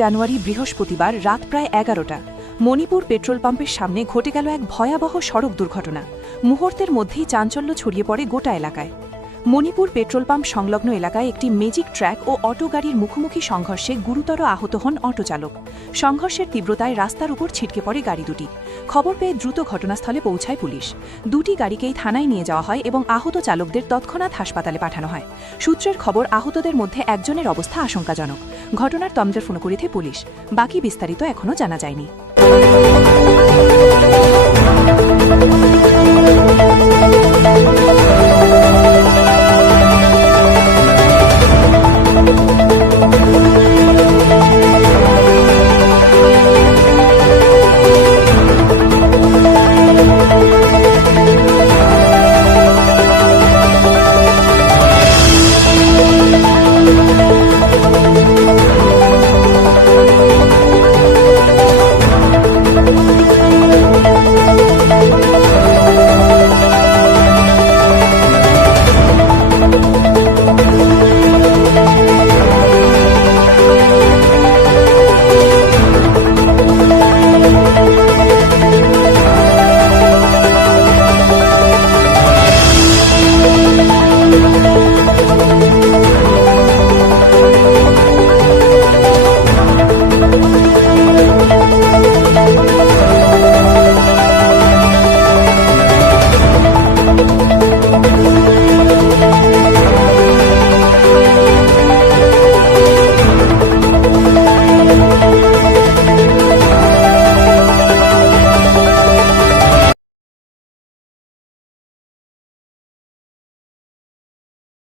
জানুয়ারি বৃহস্পতিবার রাত প্রায় 11টা মণিপুর পেট্রোল পাম্পের সামনে ঘটে গেল এক ভয়াবহ সড়ক দুর্ঘটনা। মুহূর্তের মধ্যেই চাঞ্চল্য ছড়িয়ে পড়ে গোটা এলাকায়। মণিপুর পেট্রোল পাম্প সংলগ্ন এলাকায় একটি ম্যাজিক ট্র্যাক ও অটো গাড়ির মুখোমুখি সংঘর্ষে গুরুতর আহত হন অটো চালক। সংঘর্ষের তীব্রতায় রাস্তার উপর ছিটকে পড়ে গাড়ি দুটি। খবর পেয়ে দ্রুত ঘটনাস্থলে পৌঁছায় পুলিশ। দুটি গাড়িকেই থানায় নিয়ে যাওয়া হয় এবং আহত চালকদের তৎক্ষণাৎ হাসপাতালে পাঠানো হয়। সূত্রের খবর, আহতদের মধ্যে একজনের অবস্থা আশঙ্কাজনক। ঘটনার তদন্তের ফোন করেছে পুলিশ। বাকি বিস্তারিত এখনও জানা যায়নি।